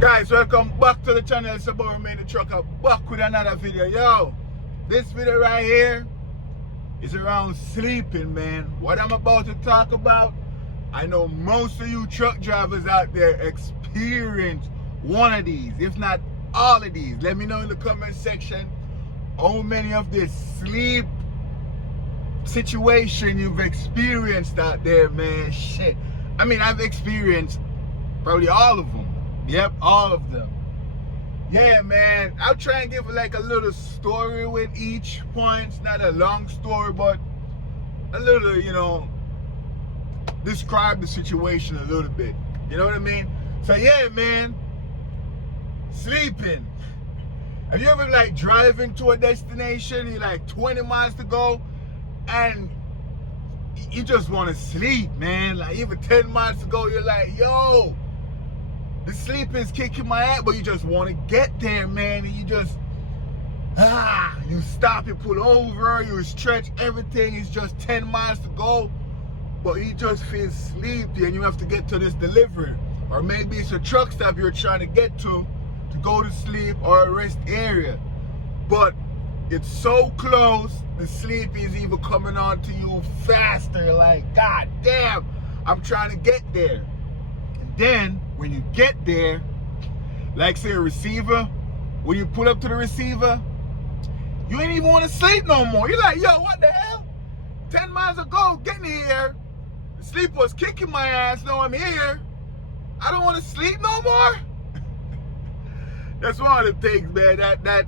Guys, welcome back to the channel. It's about me, the trucker, back with another video. Yo, this video right here is around sleeping, man. What I'm about to talk about, I know most of you truck drivers out there experience one of these, if not all of these. Let me know in the comment section how many of this sleep situation you've experienced out there, man. Shit. I mean, I've experienced probably all of them. Yep, all of them. Yeah, man. I'll try and give like a little story with each point. It's not a long story, but a little, describe the situation a little bit. You know what I mean? So yeah, man. Sleeping. Have you ever like driving to a destination, you're like 20 miles to go, and you just want to sleep, man? Like even 10 miles to go, you're like, yo, the sleep is kicking my ass, but you just want to get there, man. And you just, you stop, you pull over, you stretch, everything is just 10 miles to go, but you just feel sleepy and you have to get to this delivery. Or maybe it's a truck stop you're trying to get to go to sleep, or a rest area. But it's so close, the sleep is even coming on to you faster. You're like, God damn, I'm trying to get there. And then when you get there, like say a receiver, when you pull up to the receiver, you ain't even want to sleep no more. You're like, yo, what the hell? 10 miles ago, getting here, the sleep was kicking my ass. Now I'm here. I don't want to sleep no more. That's one of the things, man, that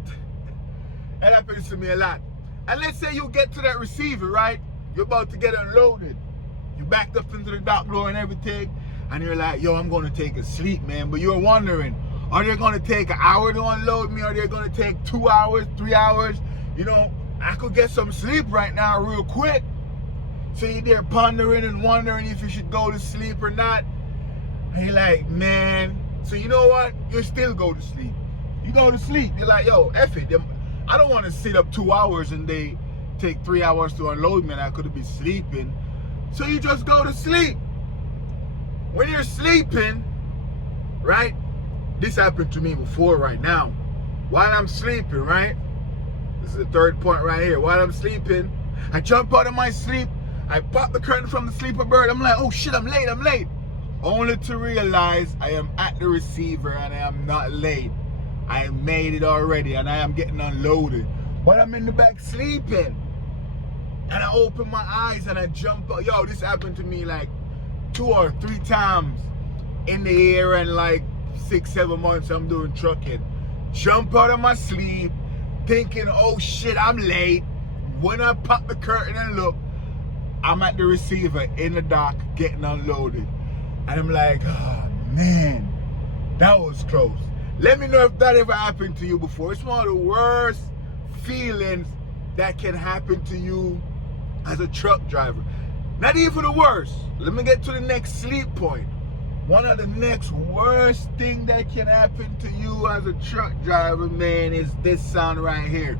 happens to me a lot. And let's say you get to that receiver, right? You're about to get unloaded. You backed up into the dock door and everything, and you're like, yo, I'm going to take a sleep, man. But you're wondering, are they going to take an hour to unload me? Are they going to take 2 hours, 3 hours? I could get some sleep right now real quick. So you're there pondering and wondering if you should go to sleep or not. And you're like, man. So you know what? You still go to sleep. You go to sleep. You're like, yo, F it. I don't want to sit up 2 hours and they take 3 hours to unload me and I could be sleeping. So you just go to sleep. When you're sleeping, right? This happened to me before right now. While I'm sleeping, right? This is the third point right here. While I'm sleeping, I jump out of my sleep. I pop the curtain from the sleeper bird. I'm like, oh shit, I'm late. Only to realize I am at the receiver and I am not late. I made it already and I am getting unloaded. But I'm in the back sleeping. And I open my eyes and I jump out. Yo, this happened to me like 2 or 3 times in the air, and like 6-7 months I'm doing trucking. Jump out of my sleep thinking, oh shit, I'm late. When I pop the curtain and look, I'm at the receiver in the dock getting unloaded. And I'm like, oh man, that was close. Let me know if that ever happened to you before. It's one of the worst feelings that can happen to you as a truck driver. Not even the worst. Let me get to the next sleep point. One of the next worst thing that can happen to you as a truck driver, man, is this sound right here.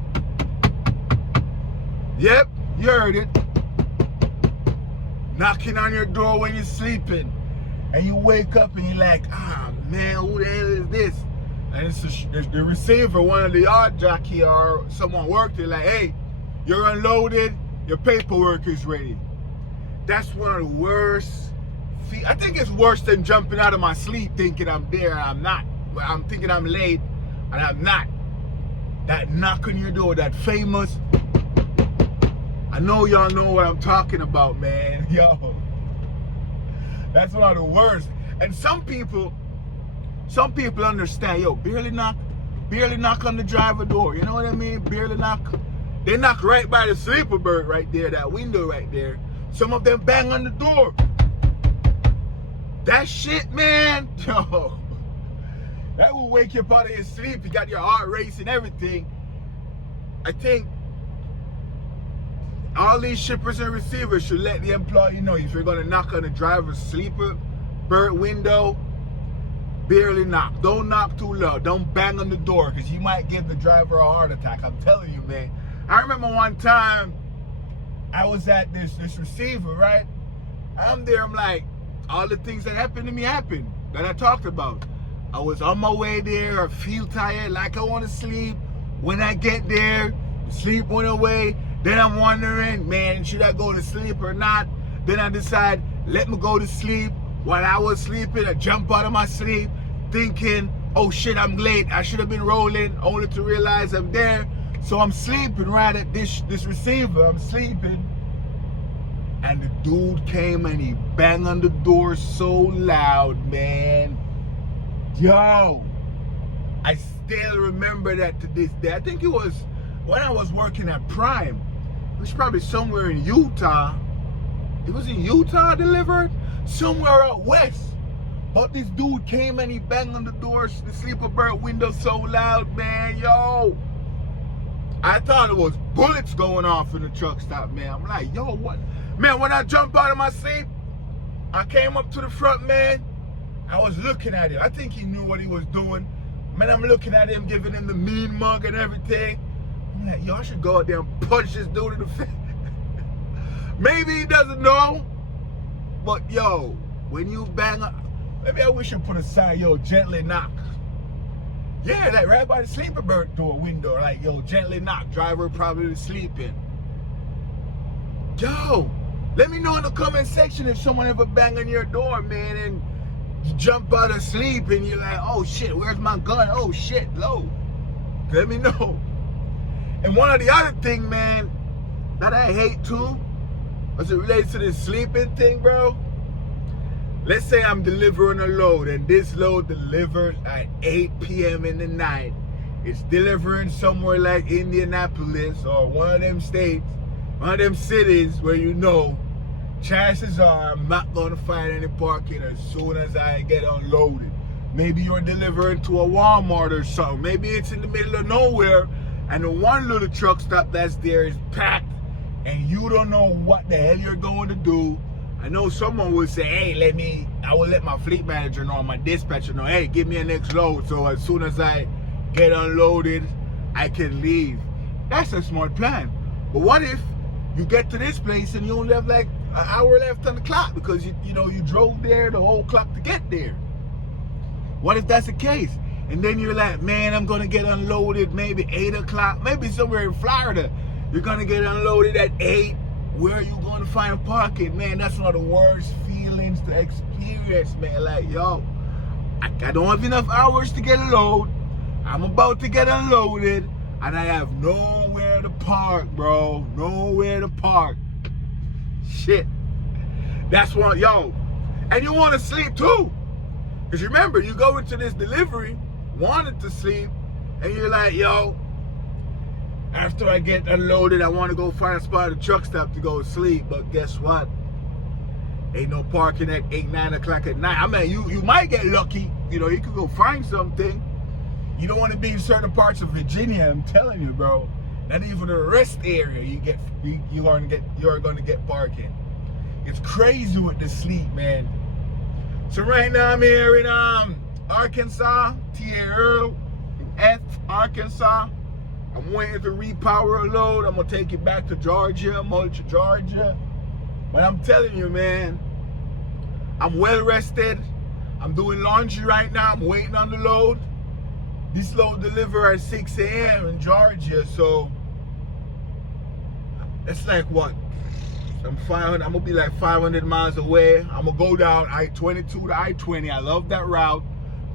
Yep, you heard it. Knocking on your door when you're sleeping. And you wake up and you're like, man, who the hell is this? And it's the receiver, one of the yard jockey or someone worked there, like, hey, you're unloaded, your paperwork is ready. That's one of the worst. I think it's worse than jumping out of my sleep thinking I'm there and I'm not. I'm thinking I'm late and I'm not. That knock on your door, that famous, I know y'all know what I'm talking about, man. Yo. That's one of the worst. And some people understand, yo, barely knock on the driver door. You know what I mean? Barely knock. They knock right by the sleeper bird right there, that window right there. Some of them bang on the door. That shit, man, yo, that will wake you up out of your sleep. You got your heart racing, everything. I think all these shippers and receivers should let the employee know, if you're gonna knock on the driver's sleeper bird window, barely knock. Don't knock too loud. Don't bang on the door, because you might give the driver a heart attack. I'm telling you, man. I remember one time I was at this receiver, right? I'm there, I'm like, all the things that happened to me happened, that I talked about. I was on my way there. I feel tired, like I want to sleep. When I get there, the sleep went away. Then I'm wondering, man, should I go to sleep or not? Then I decide, let me go to sleep. While I was sleeping, I jump out of my sleep thinking, oh shit, I'm late. I should have been rolling, only to realize I'm there. So I'm sleeping right at this receiver. I'm sleeping. And the dude came and he banged on the door so loud, man. Yo, I still remember that to this day. I think it was when I was working at Prime. It was probably somewhere in Utah. It was in Utah delivered? Somewhere out west. But this dude came and he banged on the doors, the sleeper bird window so loud, man. Yo, I thought it was bullets going off in the truck stop, man. I'm like, yo, what? Man, when I jumped out of my seat, I came up to the front, man. I was looking at him. I think he knew what he was doing. Man, I'm looking at him, giving him the mean mug and everything. I'm like, yo, I should go out there and punch this dude in the face. Maybe he doesn't know. But, yo, when you bang up, maybe I wish you put a sign, yo, gently knock. Yeah, like right by the sleeper bird door window, like, yo, gently knock. Driver probably sleeping. Yo, let me know in the comment section if someone ever bang on your door, man, and you jump out of sleep and you're like, oh shit, where's my gun? Oh shit, low. Let me know. And one of the other thing, man, that I hate too, as it relates to this sleeping thing, bro. Let's say I'm delivering a load and this load delivered at 8 p.m. in the night. It's delivering somewhere like Indianapolis or one of them states, one of them cities where you know, chances are I'm not gonna find any parking as soon as I get unloaded. Maybe you're delivering to a Walmart or something. Maybe it's in the middle of nowhere and the one little truck stop that's there is packed and you don't know what the hell you're going to do. I know someone would say, hey, I will let my fleet manager know, my dispatcher know, hey, give me a next load so as soon as I get unloaded, I can leave. That's a smart plan. But what if you get to this place and you only have like an hour left on the clock because you drove there the whole clock to get there? What if that's the case? And then you're like, man, I'm gonna get unloaded maybe 8 o'clock, maybe somewhere in Florida. You're gonna get unloaded at 8. Where are you gonna find parking? Man, that's one of the worst feelings to experience, man. Like, yo, I don't have enough hours to get a load. I'm about to get unloaded and I have nowhere to park, bro. Nowhere to park. Shit. That's what, yo. And you want to sleep too. Because remember, you go into this delivery, wanted to sleep, and you're like, yo, after I get unloaded, I want to go find a spot at a truck stop to go sleep. But guess what? Ain't no parking at 8, 9 o'clock at night. I mean, you might get lucky. You could go find something. You don't want to be in certain parts of Virginia, I'm telling you, bro. Not even a rest area you're gonna get parking. It's crazy with the sleep, man. So right now I'm here in Arkansas, T.A. Earl, in F, Arkansas. I'm waiting to repower a load. I'm gonna take it back to Georgia, Mulch, Georgia. But I'm telling you, man, I'm well rested. I'm doing laundry right now. I'm waiting on the load. This load delivered at 6 a.m. in Georgia, so it's like what? I'm gonna be like 500 miles away. I'm gonna go down I-22 to I-20. I love that route.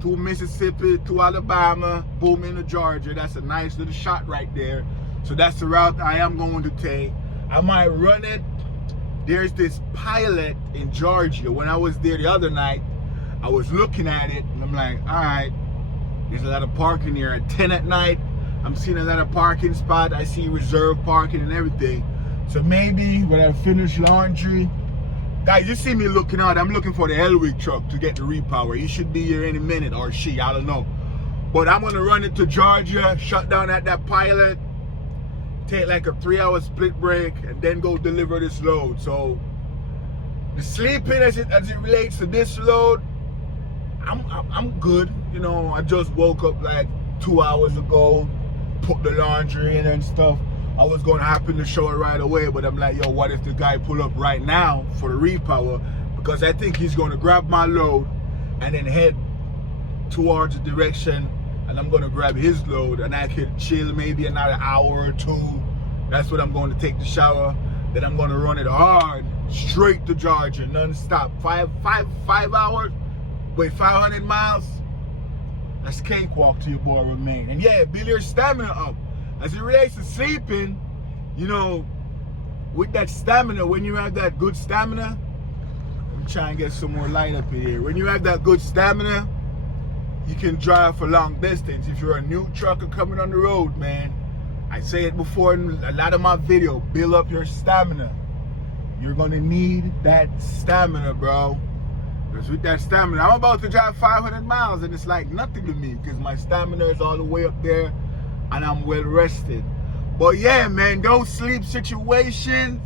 To Mississippi, to Alabama, boom, into Georgia. That's a nice little shot right there. So that's the route I am going to take. I might run it. There's this pilot in Georgia. When I was there the other night, I was looking at it and I'm like, all right, there's a lot of parking here. At 10 at night, I'm seeing a lot of parking spots. I see reserved parking and everything. So maybe when I finish laundry, guys, you see me looking out. I'm looking for the Helwig truck to get the repower. He should be here any minute, or she, I don't know. But I'm gonna run it to Georgia, shut down at that pilot, take like a 3-hour split break, and then go deliver this load. So the sleeping as it relates to this load, I'm good. I just woke up like 2 hours ago, put the laundry in and stuff. I was gonna hop in the shower right away, but I'm like, yo, what if the guy pull up right now for the repower? Because I think he's gonna grab my load and then head towards the direction, and I'm gonna grab his load, and I could chill maybe another hour or two. That's what I'm going to take the shower. Then I'm gonna run it hard, straight to Georgia, non-stop. 5 hours, wait, 500 miles. That's cakewalk to your boy Remain. And yeah, build your stamina up. As it relates to sleeping, you know, with that stamina, when you have that good stamina, I'm trying to get some more light up in here. When you have that good stamina, you can drive for long distance. If you're a new trucker coming on the road, man, I say it before in a lot of my video, build up your stamina. You're gonna need that stamina, bro. Because with that stamina, I'm about to drive 500 miles and it's like nothing to me because my stamina is all the way up there and I'm well rested. But yeah, man, those sleep situations,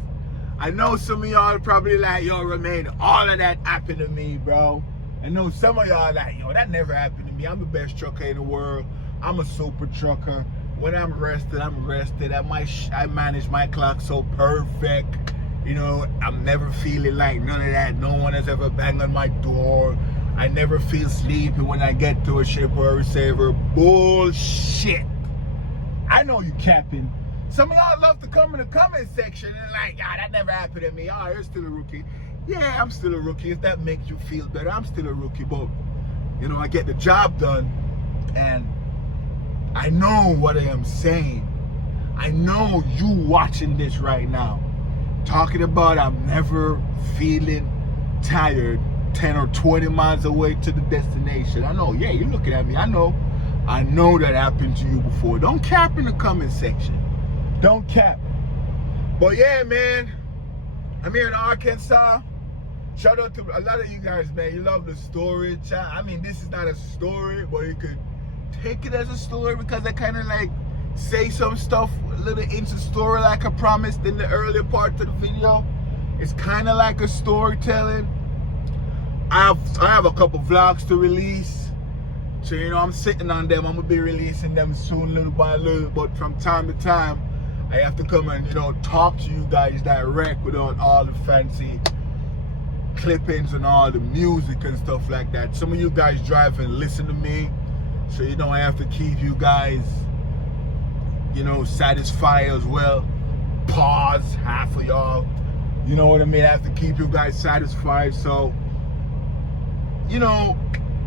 I know some of y'all are probably like, yo, Remain, all of that happened to me, bro. I know some of y'all are like, yo, that never happened to me. I'm the best trucker in the world. I'm a super trucker. When I'm rested, I'm rested. I manage my clock so perfect. You know, I'm never feeling like none of that. No one has ever banged on my door. I never feel sleepy when I get to a ship or a receiver. Bullshit. I know you capping. Some of y'all love to come in the comment section and like, yeah, that never happened to me. Oh, you're still a rookie. Yeah, I'm still a rookie. If that makes you feel better, I'm still a rookie. But, you know, I get the job done and I know what I am saying. I know you watching this right now, talking about I'm never feeling tired 10 or 20 miles away to the destination. I know, yeah, you're looking at me. I know that happened to you before. Don't cap in the comment section. Don't cap. But yeah, man, I'm here in Arkansas. Shout out to a lot of you guys, man. You love the story. I mean, this is not a story, but you could take it as a story because I kind of like say some stuff a little into story like I promised in the earlier part of the video. It's kind of like a storytelling. I have a couple vlogs to release, so you know I'm sitting on them. I'm gonna be releasing them soon, little by little. But from time to time, I have to come and, you know, talk to you guys direct without all the fancy clippings and all the music and stuff like that. Some of you guys drive and listen to me, so you know I have to keep you guys, you know, satisfied as well. Pause, half of y'all, you know what I mean? I have to keep you guys satisfied. So, you know,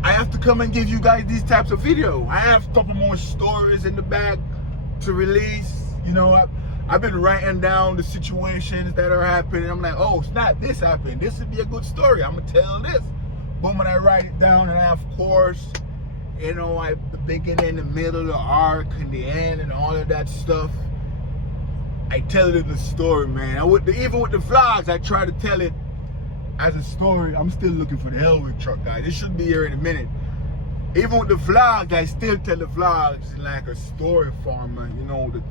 I have to come and give you guys these types of video. I have a couple more stories in the bag to release. You know, I've been writing down the situations that are happening. I'm like, oh snap, this happened. This would be a good story. I'm gonna tell this. But when I write it down, and of course, you know, the beginning, the middle, the arc, and the end, and all of that stuff, I tell it in the story, man. Even with the vlogs, I try to tell it as a story. I'm still looking for the Hellwig truck, guys. It should be here in a minute. Even with the vlogs, I still tell the vlogs in like a story format. You know, the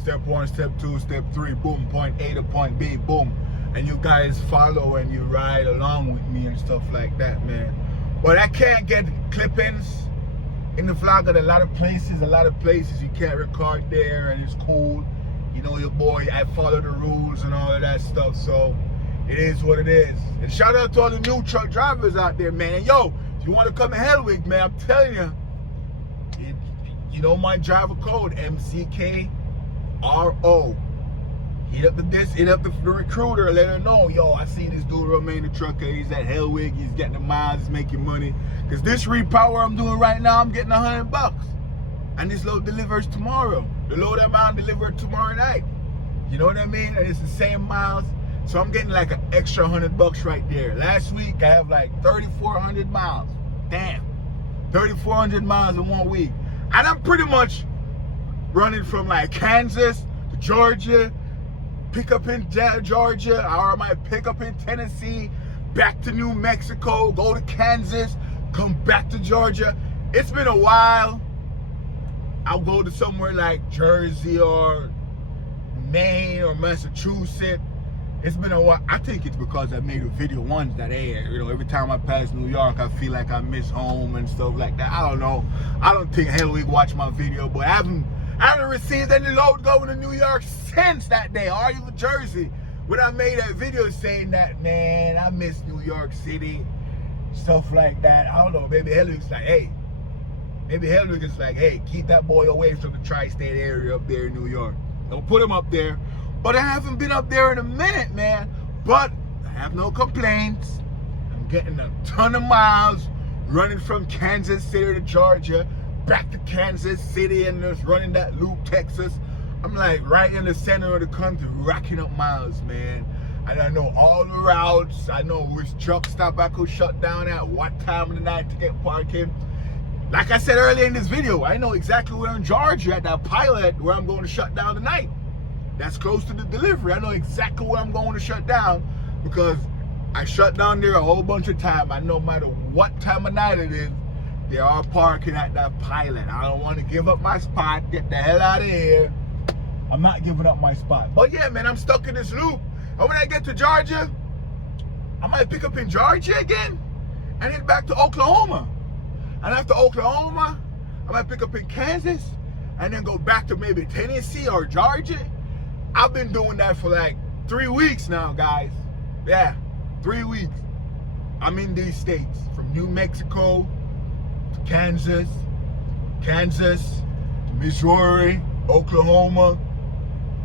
step 1, step 2, step 3, boom, point A to point B, boom. And you guys follow and you ride along with me and stuff like that, man. But I can't get clippings in the vlog at a lot of places you can't record there, and it's cool. You know, your boy, I follow the rules and all of that stuff, so it is what it is. And shout out to all the new truck drivers out there, man. And yo, if you want to come to Hellwig, man, I'm telling you, you know my driver code, MCKRO. Hit up the recruiter, let her know, yo, I see this dude Remain the trucker, he's at Hellwig, he's getting the miles, he's making money. Cause this repower I'm doing right now, I'm getting $100. And this load delivers tomorrow. The load I'm on delivered tomorrow night. You know what I mean? And it's the same miles. So I'm getting like an extra $100 right there. Last week I have like 3,400 miles. Damn. 3,400 miles in 1 week. And I'm pretty much running from like Kansas to Georgia, pick up in Georgia, or I might pick up in Tennessee, back to New Mexico, go to Kansas, come back to Georgia. It's been a while. I'll go to somewhere like Jersey or Maine or Massachusetts. It's been a while. I think it's because I made a video once that, hey, you know, every time I pass New York, I feel like I miss home and stuff like that. I don't know. I don't think Hellwig watched my video, but I haven't received any load going to New York since that day, or even Jersey. When I made that video saying that, man, I miss New York City, stuff like that. I don't know, maybe Hellwig's like, hey, Maybe Hellwig is like, hey, keep that boy away from the tri-state area up there in New York. Don't put him up there. But I haven't been up there in a minute, man. But I have no complaints. I'm getting a ton of miles running from Kansas City to Georgia, back to Kansas City, and just running that loop, Texas. I'm like right in the center of the country, racking up miles, man. And I know all the routes. I know which truck stop I could shut down at, what time of the night to get parking. Like I said earlier in this video, I know exactly where in Georgia at that pilot where I'm going to shut down tonight. That's close to the delivery. I know exactly where I'm going to shut down because I shut down there a whole bunch of time. I know no matter what time of night it is, they are parking at that pilot. I don't want to give up my spot. Get the hell out of here. I'm not giving up my spot. But yeah, man, I'm stuck in this loop. And when I get to Georgia, I might pick up in Georgia again and head back to Oklahoma. And after Oklahoma, I might pick up in Kansas and then go back to maybe Tennessee or Georgia. I've been doing that for like 3 weeks now, guys. Yeah, 3 weeks. I'm in these states from New Mexico to Kansas, Missouri, Oklahoma.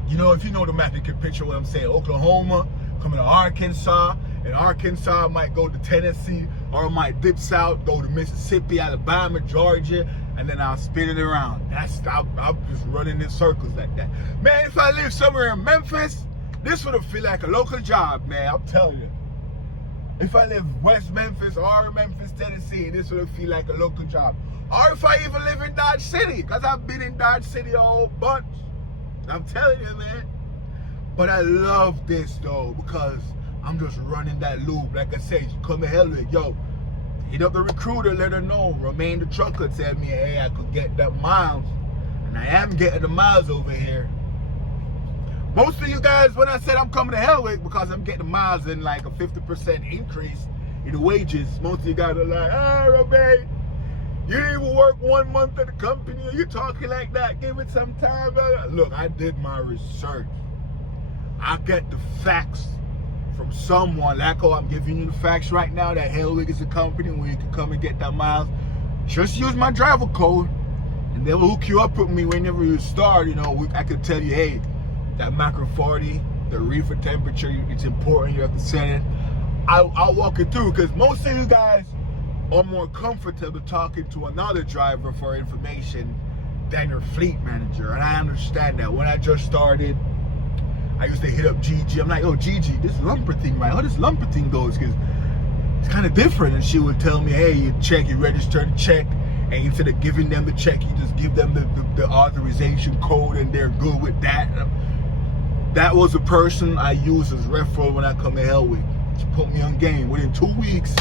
You know, if you know the map, you can picture what I'm saying. Oklahoma, coming to Arkansas. In Arkansas, I might go to Tennessee, or I might dip south, go to Mississippi, Alabama, Georgia, and then I'll spin it around. I'm just running in circles like that. Man, if I live somewhere in Memphis, this would feel like a local job, man. I'm telling you. If I live West Memphis or Memphis, Tennessee, this would feel like a local job. Or if I even live in Dodge City, because I've been in Dodge City a whole bunch. I'm telling you, man. But I love this, though, because I'm just running that loop. Like I said, you come to Hellwig, yo, hit up the recruiter, let her know. Romaine the trucker tell me, hey, I could get that miles. And I am getting the miles over here. Most of you guys, when I said I'm coming to Hellwig because I'm getting miles and like a 50% increase in the wages, most of you guys are like, Romaine, you didn't even work 1 month at the company. You talking like that? Give it some time. Look, I did my research. I get the facts from someone. Like, oh, I'm giving you the facts right now that Hellwig is a company where you can come and get that miles. Just use my driver code, and they'll hook you up with me whenever you start. You know, I could tell you, hey, that macro 40, the reefer temperature, it's important. You have to set it. I'll walk it through because most of you guys are more comfortable talking to another driver for information than your fleet manager, and I understand that. When I just started, I used to hit up Gigi. I'm like, oh, Gigi, this lumper thing, right? How this lumper thing goes? Because it's kind of different. And she would tell me, hey, you register the check, and instead of giving them the check, you just give them the authorization code, and they're good with that. That was a person I use as referral when I come to Hellwig. She put me on game. Within 2 weeks,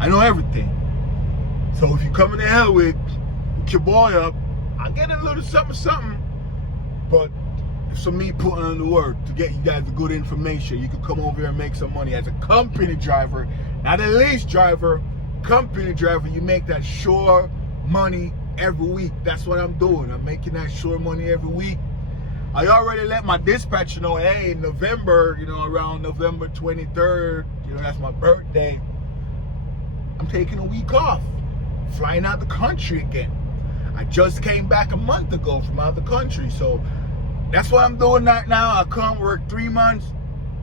I know everything. So if you come to Hellwig, hook your boy up, I'll get a little something. But it's for me putting on the work to get you guys the good information. You can come over here and make some money as a company driver, not a lease driver. Company driver, you make that sure money every week. That's what I'm doing. I'm making that sure money every week. I already let my dispatcher know, hey, in November, you know, around November 23rd, you know, that's my birthday, I'm taking a week off, flying out the country again. I just came back a month ago from out the country, so that's what I'm doing right now. I come work 3 months,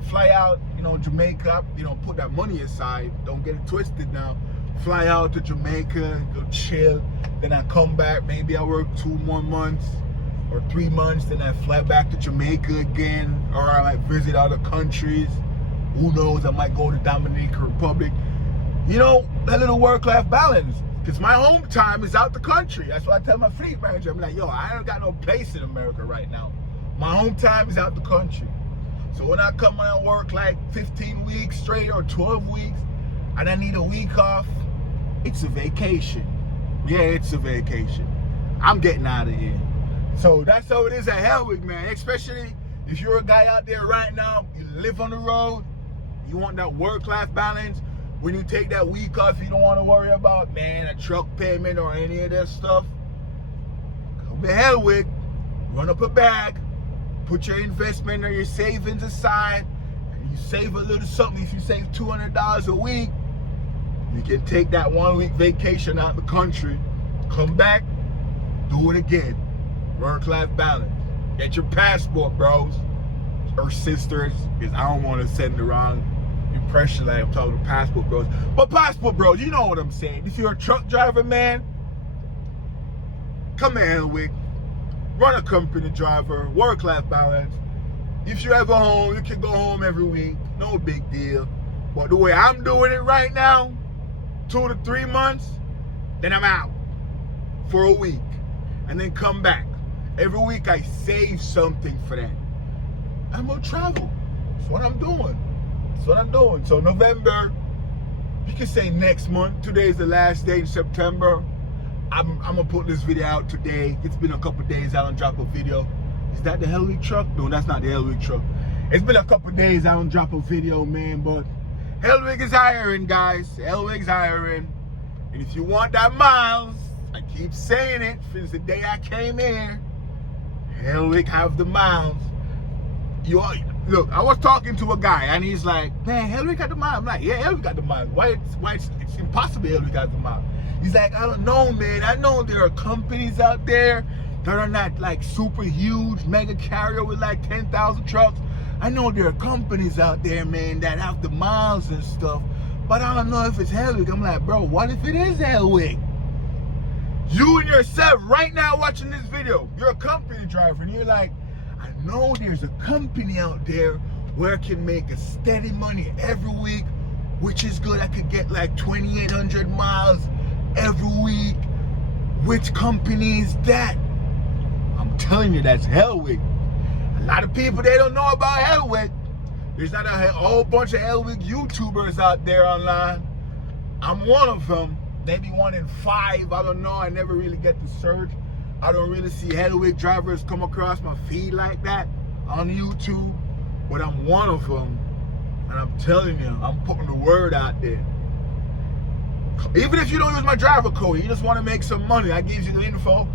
fly out, you know, Jamaica, you know, put that money aside, don't get it twisted now. Fly out to Jamaica, go chill, then I come back, maybe I work 2 more months or 3 months, then I fly back to Jamaica again, or I might visit other countries. Who knows, I might go to Dominican Republic. You know, that little work-life balance. Because my home time is out the country. That's why I tell my fleet manager, I'm like, yo, I don't got no place in America right now. My home time is out the country. So when I come and work like 15 weeks straight or 12 weeks, and I need a week off, it's a vacation. Yeah, it's a vacation. I'm getting out of here. So that's how it is at Hellwig, man. Especially if you're a guy out there right now, you live on the road, you want that work-life balance. When you take that week off, you don't want to worry about, man, a truck payment or any of that stuff. Come to Hellwig, run up a bag, put your investment or your savings aside, and you save a little something. If you save $200 a week, you can take that 1 week vacation out the country, come back, Do it again. Work-life balance. Get your passport, bros. Or sisters, because I don't want to send the wrong impression like I'm talking to passport bros. But passport bros, you know what I'm saying. If you're a truck driver, man, come to Helwig. Run a company driver, work-life balance. If you're ever home, you can go home every week. No big deal. But the way I'm doing it right now, 2 to 3 months, then I'm out for a week. And then come back. Every week I save something for that. I'm gonna travel. That's what I'm doing. That's what I'm doing. So November, you can say next month. Today is the last day in September. I'm gonna put this video out today. It's been a couple days I don't drop a video. Is that the Hellwig truck? No, that's not the Hellwig truck. It's been a couple days I don't drop a video, man, but Hellwig is hiring, guys. Hellwig's hiring. And if you want that miles, I keep saying it since the day I came here, Hellwig have the miles. Look, I was talking to a guy and he's like, man, Hellwig got the miles. I'm like, yeah, Hellwig got the miles. Why it's impossible Hellwig got the miles. He's like, I don't know, man. I know there are companies out there that are not like super huge mega carrier with like 10,000 trucks. I know there are companies out there, man, that have the miles and stuff, but I don't know if it's Hellwig. I'm like, bro, what if it is Hellwig? You and yourself right now watching this video, you're a company driver and you're like, I know there's a company out there where I can make a steady money every week, which is good. I could get like 2,800 miles every week. Which company is that? I'm telling you, that's Hellwig. A lot of people, they don't know about Hellwig. There's not a whole bunch of Hellwig YouTubers out there online. I'm one of them. Maybe 1 in 5. I don't know. I never really get to search. I don't really see Hellwig drivers come across my feed like that on YouTube. But I'm one of them. And I'm telling you, I'm putting the word out there. Even if you don't use my driver code, you just want to make some money, I give you the info,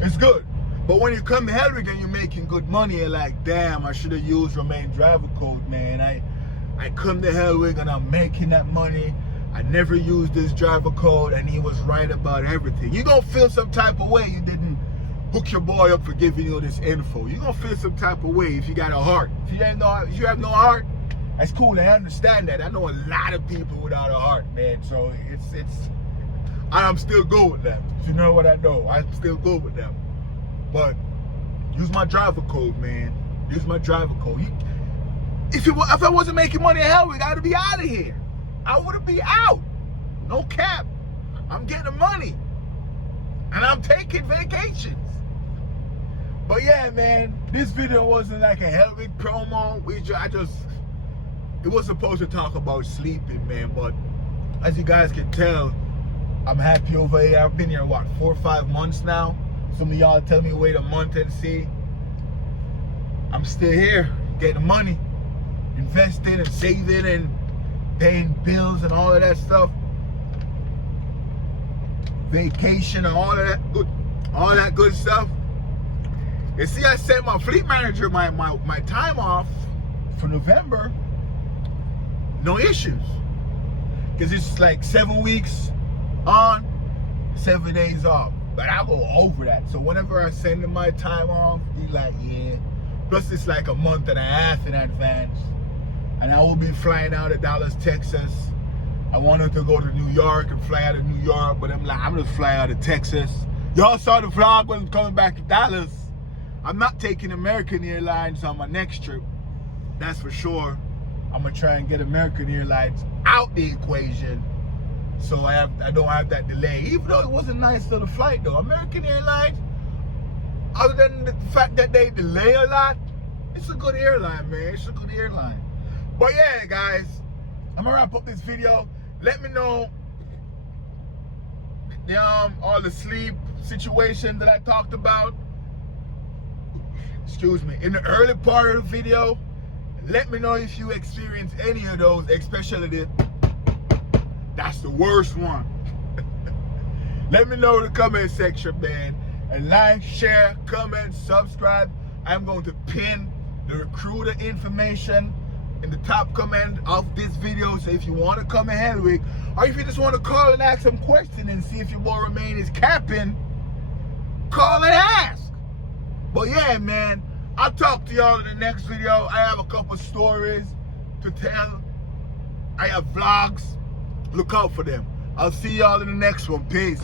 it's good. But when you come to Hellwig and you're making good money, you're like, damn, I should have used your main driver code, man. I come to Hellwig and I'm making that money. I never used this driver code, and he was right about everything. You're going to feel some type of way you didn't hook your boy up for giving you this info. You're going to feel some type of way if you got a heart. If you have no heart, that's cool. I understand that. I know a lot of people without a heart, man. So I'm still good with them. You know what I know? I'm still good with them. But use my driver code, man. Use my driver code. If I wasn't making money at Hellwig, I'd be out of here. I would be out. No cap. I'm getting the money. And I'm taking vacations. But yeah, man, this video wasn't like a Hellwig promo. It was supposed to talk about sleeping, man. But as you guys can tell, I'm happy over here. I've been here, what, 4 or 5 months now? Some of y'all tell me wait a month and see. I'm still here, getting money, investing and saving and paying bills and all of that stuff. Vacation and all that good stuff. You see, I sent my fleet manager my time off for November. No issues. Because it's like 7 weeks on, 7 days off. But I'll go over that. So whenever I send him my time off, he's like, yeah. Plus it's like a month and a half in advance. And I will be flying out of Dallas, Texas. I wanted to go to New York and fly out of New York, but I'm like, I'm gonna fly out of Texas. Y'all saw the vlog when I'm coming back to Dallas. I'm not taking American Airlines on my next trip. That's for sure. I'm gonna try and get American Airlines out the equation, so I don't have that delay. Even though it wasn't nice to the flight though. American Airlines, other than the fact that they delay a lot, it's a good airline, man. It's a good airline. But yeah, guys, I'm gonna wrap up this video. Let me know all the sleep situation that I talked about. Excuse me. In the early part of the video, let me know if you experience any of those, especially that's the worst one. Let me know in the comment section, man. And like, share, comment, subscribe. I'm going to pin the recruiter information in the top comment of this video. So if you want to come in Hellwig, or if you just want to call and ask some questions and see if your boy Remain is capping, call But yeah, man, I'll talk to y'all in the next video. I have a couple stories to tell. I have vlogs. Look out for them. I'll see y'all in the next one. Peace.